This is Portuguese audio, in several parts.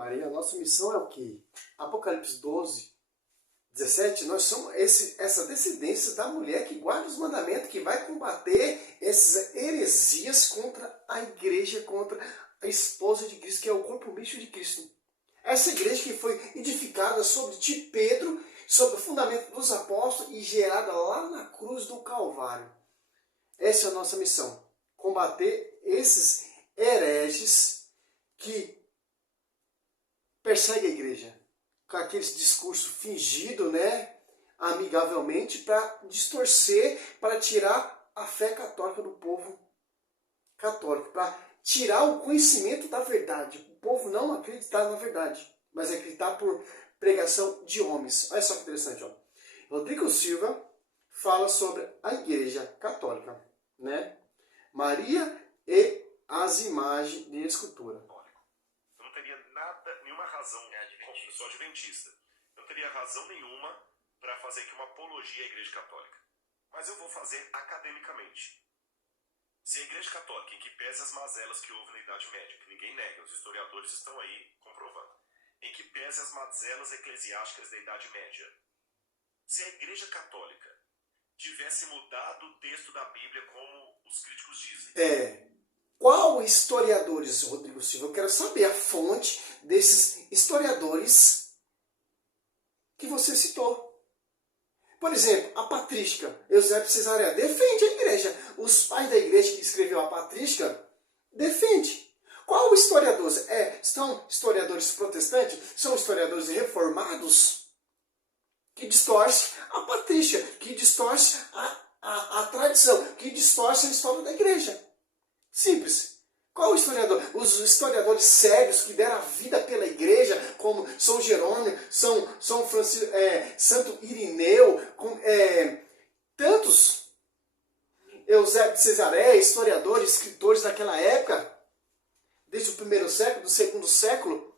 Maria, a nossa missão é o quê? Apocalipse 12, 17, nós somos essa descendência da mulher que guarda os mandamentos, que vai combater essas heresias contra a igreja, contra a esposa de Cristo, que é o corpo místico de Cristo. Essa igreja que foi edificada sobre de Pedro, sobre o fundamento dos apóstolos e gerada lá na cruz do Calvário. Essa é a nossa missão. Combater esses hereges que perseguem a igreja. Com aqueles discursos fingidos, né? Amigavelmente, para distorcer, para tirar a fé católica do povo católico. Para tirar o conhecimento da verdade. O povo não acreditar na verdade, mas acreditar por pregação de homens. Olha só que interessante, ó. Rodrigo Silva fala sobre a igreja católica, né? Maria e as imagens de escultura. Eu não teria nenhuma razão, eu sou adventista, eu não teria razão nenhuma para fazer aqui uma apologia à igreja católica. Mas eu vou fazer academicamente. Se a igreja católica, em que pese as mazelas que houve na Idade Média, que ninguém nega, os historiadores estão aí comprovando, em que pese as mazelas eclesiásticas da Idade Média, se a igreja católica tivesse mudado o texto da Bíblia como os críticos dizem. Qual historiadores, Rodrigo Silva? Eu quero saber a fonte desses historiadores que você citou. Por exemplo, a patrística, Eusébio de Cesareia, defende a igreja. Os pais da igreja que escreveu a patrística, defende. Qual historiador? São historiadores protestantes? São historiadores reformados? Que distorce a patrística, que distorce a tradição, que distorce a história da igreja. Simples. Qual o historiador? Os historiadores sérios que deram a vida pela igreja, como São Jerônimo, São Francisco, Santo Irineu, tantos. Eusébio de Cesareia, historiadores, escritores daquela época, desde o primeiro século, do segundo século.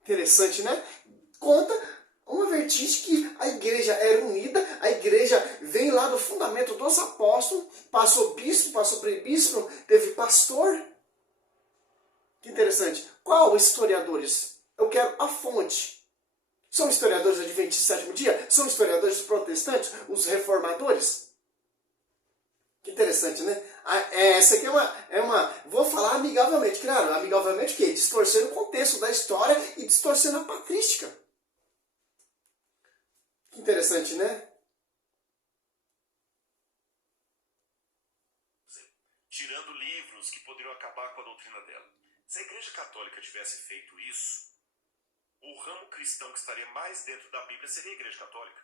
Interessante, né? Conta uma vertigem que a igreja era unida, a igreja vem lá do fundamento dos apóstolos, passou bispo, passou presbítero, teve pastor. Que interessante. Qual historiadores? Eu quero a fonte. São historiadores adventistas do sétimo dia? São historiadores protestantes? Os reformadores? Que interessante, né? Essa aqui é uma... Vou falar amigavelmente. Claro, amigavelmente o quê? Distorcendo o contexto da história e distorcendo a patrística. Que interessante, né? Tirando livros que poderiam acabar com a doutrina dela. Se a Igreja Católica tivesse feito isso, o ramo cristão que estaria mais dentro da Bíblia seria a Igreja Católica.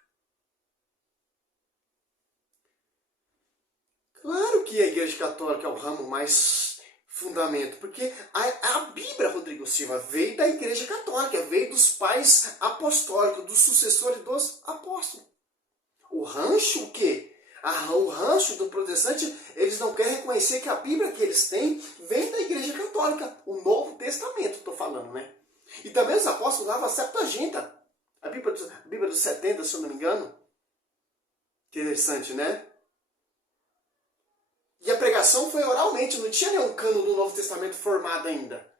Claro que a Igreja Católica é o ramo mais fundamento, porque a Bíblia, Rodrigo Silva, veio da Igreja Católica, veio dos pais apostólicos, dos sucessores dos apóstolos. O rancho, o quê? O rancho do protestante, eles não querem reconhecer que a Bíblia que eles têm vem da Igreja Católica, o Novo Testamento, estou falando, né? E também os apóstolos davam a Septuaginta, a Bíblia dos 70, se eu não me engano. Interessante, né? E a pregação foi oralmente, não tinha nenhum cano do Novo Testamento formado ainda.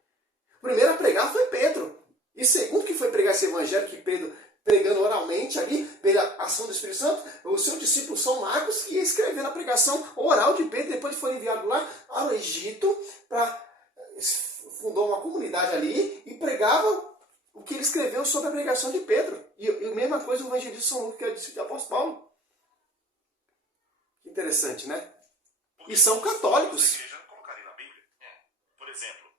O primeiro a pregar foi Pedro. E segundo que foi pregar esse evangelho, que Pedro, pregando oralmente ali, pela ação do Espírito Santo, o seu discípulo São Marcos ia escrevendo a pregação oral de Pedro, depois foi enviado lá ao Egito, fundou uma comunidade ali e pregava o que ele escreveu sobre a pregação de Pedro. E a mesma coisa o evangelista São Lucas, que é o discípulo do apóstolo Paulo. Interessante, né? E são católicos. A igreja não colocaria na Bíblia. Por exemplo,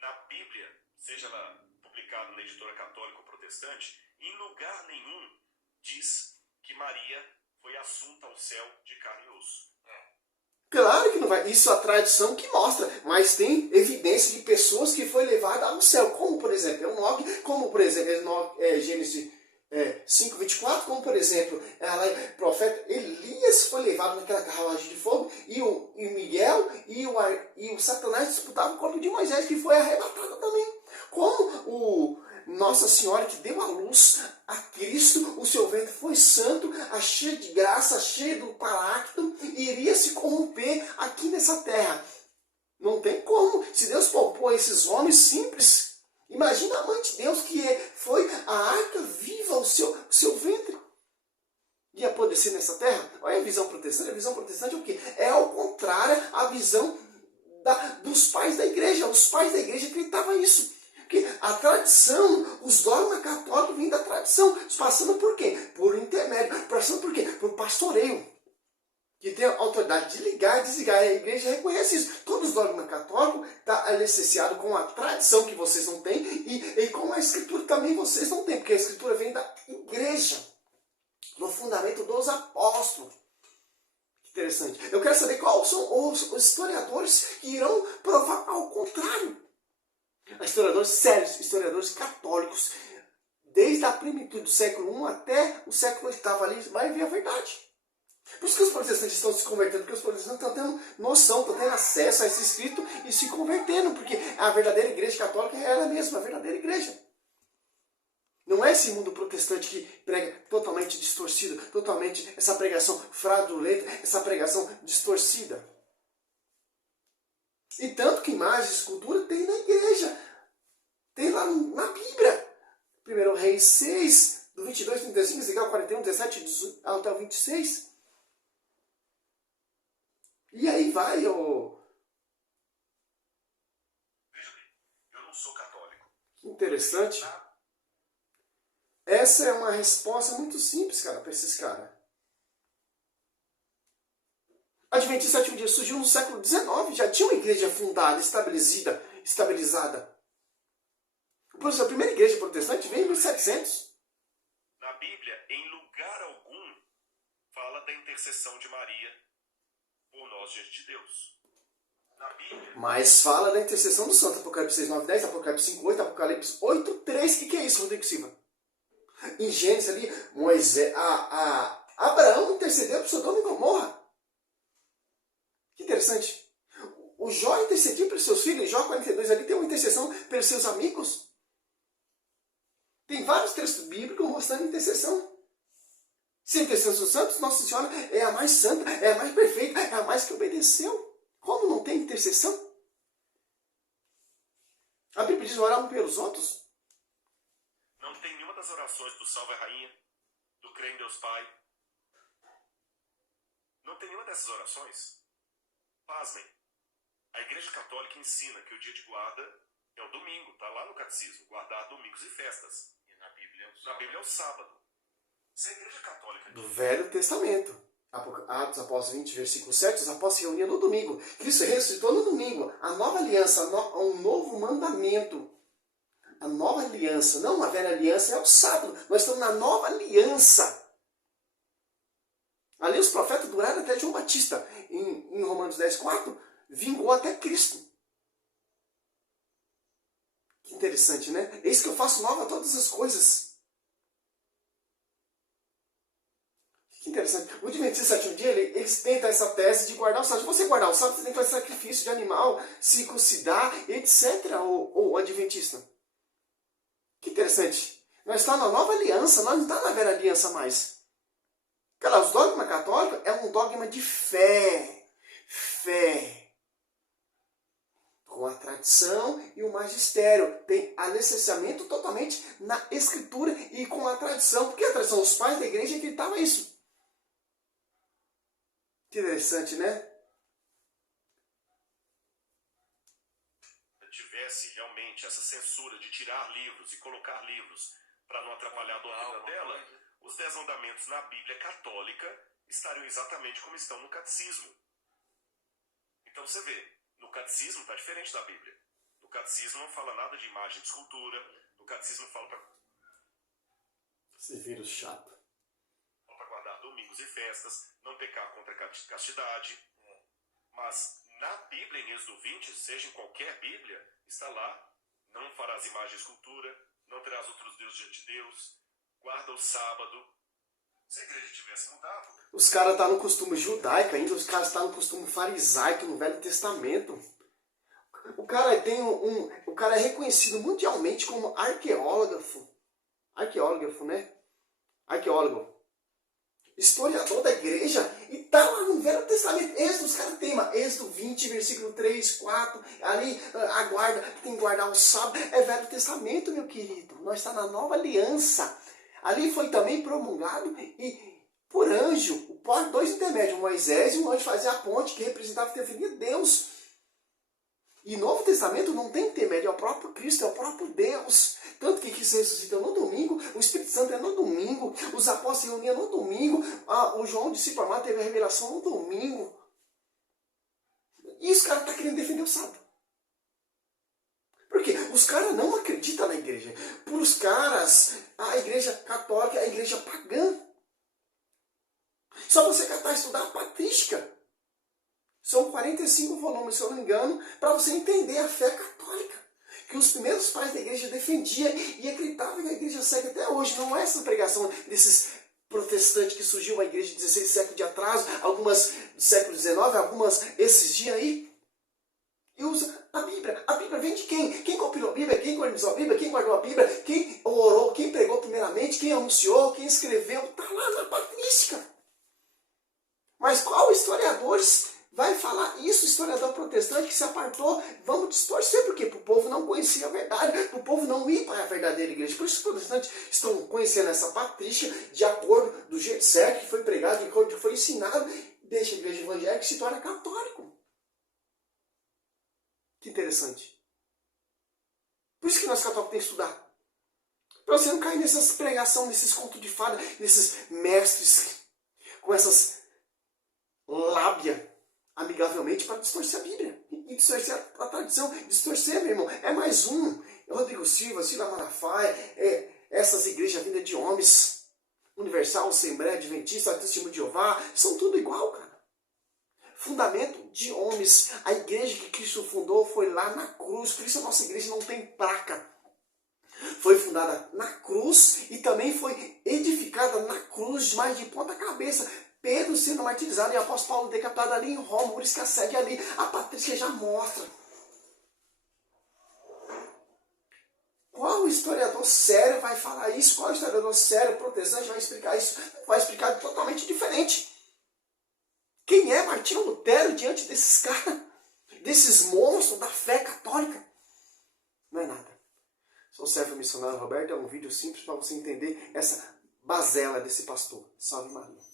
na Bíblia, seja ela publicada na editora católica ou protestante, em lugar nenhum diz que Maria foi assunta ao céu de carne e osso. Claro que não vai. Isso é a tradição que mostra. Mas tem evidência de pessoas que foi levada ao céu. Como, por exemplo, Enoque, como, por exemplo, Gênesis 5:24, como por exemplo, o profeta Elias foi levado naquela carruagem de fogo e o Miguel e o Satanás disputavam o corpo de Moisés, que foi arrebatado também. Como Nossa Senhora, que deu a luz a Cristo, o seu ventre foi santo, cheio de graça, cheio do Paráclito, e iria se corromper aqui nessa terra. Não tem como. Se Deus poupou esses homens simples, Imagina a mãe de Deus que foi a arca viva, o seu ventre. Ia apodrecer nessa terra? Olha a visão protestante. A visão protestante é o quê? É ao contrário à visão dos pais da igreja. Os pais da igreja acreditavam nisso. Porque a tradição, os dogmas católicos vêm da tradição. Passando por quê? Por intermédio. Passando por quê? Por pastoreio. Que tem a autoridade de ligar e desligar. A igreja reconhece isso. Todos os dogmas católicos estão alicerciados com a tradição que vocês não têm e com a escritura também vocês não têm. Porque a escritura vem da igreja. No fundamento dos apóstolos. Que interessante. Eu quero saber quais são os historiadores que irão provar ao contrário. Historiadores sérios, historiadores católicos, desde a plenitude do século I até o século VIII, ali vai ver a verdade. Por isso que os protestantes estão se convertendo, porque os protestantes estão tendo noção, estão tendo acesso a esse escrito e se convertendo, porque a verdadeira igreja católica é ela mesma, a verdadeira igreja. Não é esse mundo protestante que prega totalmente distorcido, totalmente essa pregação fraudulenta, essa pregação distorcida. E tanto que imagem e escultura tem na igreja. Tem lá na Bíblia. 1 Reis 6, do 22, 35, Ezequiel 41, 17, 18, até o 26. E aí vai, Veja bem, eu não sou católico. Que interessante. Essa é uma resposta muito simples, cara, para esses caras. Adventista Sétimo Dia surgiu no século XIX, já tinha uma igreja fundada, estabilizada. Por exemplo, a primeira igreja protestante veio em 1700. Na Bíblia, em lugar algum, fala da intercessão de Maria por nós diante de Deus. Na Bíblia. Mas fala da intercessão do santo. Apocalipse 6, 9, 10, Apocalipse 5, 8, Apocalipse 8, 3. O que é isso, Rodrigo Silva? Em Gênesis ali, Moisés, Abraão intercedeu para Sodoma e Gomorra. Que interessante. O Jó intercedia pelos seus filhos. Jó 42 ali tem uma intercessão pelos seus amigos. Tem vários textos bíblicos mostrando intercessão. Se a intercessão dos santos, Nossa Senhora é a mais santa, é a mais perfeita, é a mais que obedeceu. Como não tem intercessão? A Bíblia diz orar um pelos outros. Não tem nenhuma das orações do Salve a Rainha, do Crê em Deus Pai. Não tem nenhuma dessas orações. Pasmem. A Igreja Católica ensina que o dia de guarda é o domingo, está lá no catecismo, guardar domingos e festas. E na Bíblia é o sábado. Se a Igreja Católica... Do Velho Testamento. Atos Apóstolos 20, versículo 7, os apóstolos se reuniam no domingo. Cristo ressuscitou no domingo. A nova aliança, um novo mandamento. A nova aliança, não a velha aliança, é o sábado. Nós estamos na nova aliança. Ali os profetas duraram até João Batista. Em Romanos 10, 4, vingou até Cristo. Que interessante, né? Eis que eu faço nova todas as coisas. Que interessante. O Adventista Sétimo Dia, eles tentam essa tese de guardar o sábado. Se você guardar o sábado, você tem que fazer sacrifício de animal, circuncidar, etc. O Adventista. Que interessante. Nós estamos na nova aliança, nós não estamos na velha aliança mais. Cara, os dogmas católicos é um dogma de fé. Fé. Com a tradição e o magistério. Tem alicerçamento totalmente na escritura e com a tradição. Porque a tradição dos pais da igreja acreditavam isso. Que interessante, né? Tivesse realmente essa censura de tirar livros e colocar livros para não atrapalhar a doutrina dela, os 10 mandamentos na Bíblia católica estariam exatamente como estão no catecismo. Então você vê, no catecismo está diferente da Bíblia. No catecismo não fala nada de imagem de escultura, no catecismo fala para... Esse vírus chato. Para guardar domingos e festas, não pecar contra a castidade. Mas na Bíblia, em Êxodo 20, seja em qualquer Bíblia, está lá, não farás imagem de escultura, não terás outros deuses diante de Deus, guarda o sábado. Se a igreja tivesse mudado... Os caras estão no costume judaico ainda, os caras estão no costume farisaico no Velho Testamento. O cara o cara é reconhecido mundialmente como arqueógrafo. Arqueógrafo, né? Arqueólogo. historiador da igreja, e tá lá no Velho Testamento. Êxodo, os caras temam. Êxodo 20, versículo 3, 4, ali, aguarda, tem que guardar o sábado. É Velho Testamento, meu querido. Nós estamos na nova aliança. Ali foi também promulgado e por anjo, por dois intermédios, Moisés e um anjo fazia a ponte que representava e definia Deus. E Novo Testamento não tem intermédio, é o próprio Cristo, é o próprio Deus. Tanto que Cristo ressuscitou no domingo, o Espírito Santo é no domingo, os apóstolos se reuniam no domingo, o João, discípulo amado, teve a revelação no domingo. E os caras estão querendo defender o sábado. Por quê? Os caras não acreditam na igreja. Para os caras, a igreja católica é a igreja pagã. Só você catar e estudar a patrística. São 45 volumes, se eu não me engano, para você entender a fé católica. Que os primeiros pais da igreja defendiam e acreditavam que a igreja segue até hoje. Não é essa pregação desses protestantes que surgiu uma igreja de 16 séculos de atraso, algumas do século XIX, algumas esses dias aí. E usa a Bíblia. A Bíblia vem de quem? Quem compilou a Bíblia? Quem organizou a Bíblia? Quem guardou a Bíblia? Quem orou? Quem pregou primeiramente? Quem anunciou? Quem escreveu? Está lá na patrística. Mas qual historiadores vai falar isso? Historiador protestante que se apartou, vamos distorcer. Por quê? Para o povo não conhecer a verdade, para o povo não ir para a verdadeira igreja. Por isso os protestantes estão conhecendo essa patrística de acordo do jeito certo que foi pregado, de acordo que foi ensinado, deixa a igreja evangélica e se torna católico. Que interessante. Por isso que nós católicos temos que estudar. Para você não cair nessas pregações, nesses contos de fada, nesses mestres com essas lábia amigavelmente para distorcer a Bíblia e distorcer a tradição. Distorcer, meu irmão, é mais um. Rodrigo Silva, Sila Malafaia, essas igrejas vindas de homens, Universal, Assembleia Adventista, Testemunho de Jeová, são tudo igual, cara. Fundamento de homens. A igreja que Cristo fundou foi lá na cruz. Por isso a nossa igreja não tem placa. Foi fundada na cruz e também foi edificada na cruz, mais de ponta cabeça. Pedro sendo martirizado e o apóstolo Paulo decapitado ali em Roma. Por isso que a sede ali, a patrística já mostra. Qual historiador sério vai falar isso? Qual historiador sério, protestante, vai explicar isso? Vai explicar totalmente diferente. Quem é Martinho Lutero diante desses caras? Desses monstros da fé católica? Não é nada. Sou o servo missionário Roberto, é um vídeo simples para você entender essa bazela desse pastor. Salve Maria.